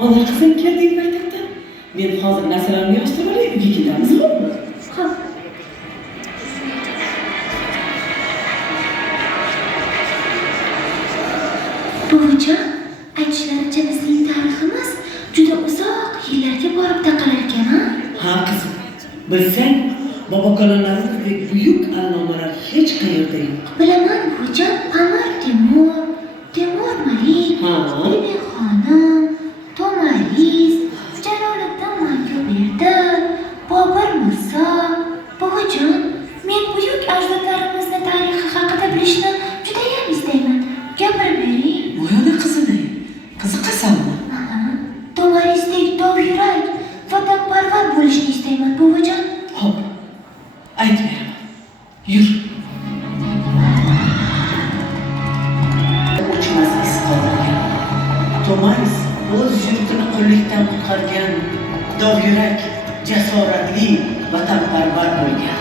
Hozir qizim keldik maktabdan. Men hozir narsalarni yig'ishtirib olay, uyga ketamiz, xo'pmi? Xo'p. Buvijon, aytishlaricha bizning tariximiz juda uzoq yillarga borib taqalar ekan, ha? Ha qizim. Bilsang, bobokalonlarimizdek buyuk allomalar hech qayerda yo'q. Bilaman buvijon, Amir Temur, Temur Malik, Ha. Bibix xonim, Tomariz, Jaloliddin Manguberdi, Bobur Mirzo. Buvijon, men buyuk ajdodlarimizni tarixi haqida bilishni judayam istayman. Gapirib bering. Voyona qizim, qiziqasanmi? Tomarizdek dovyurak, vatanparvar bo'lishni istayman, buvijon. Xo'p. Aytmayman. Yur. O'chmas iz qoldirgan. Tomariz o'z yurtini qullikdan qutqargan dovyurak, jasoratli vatanparvar bo'lgan.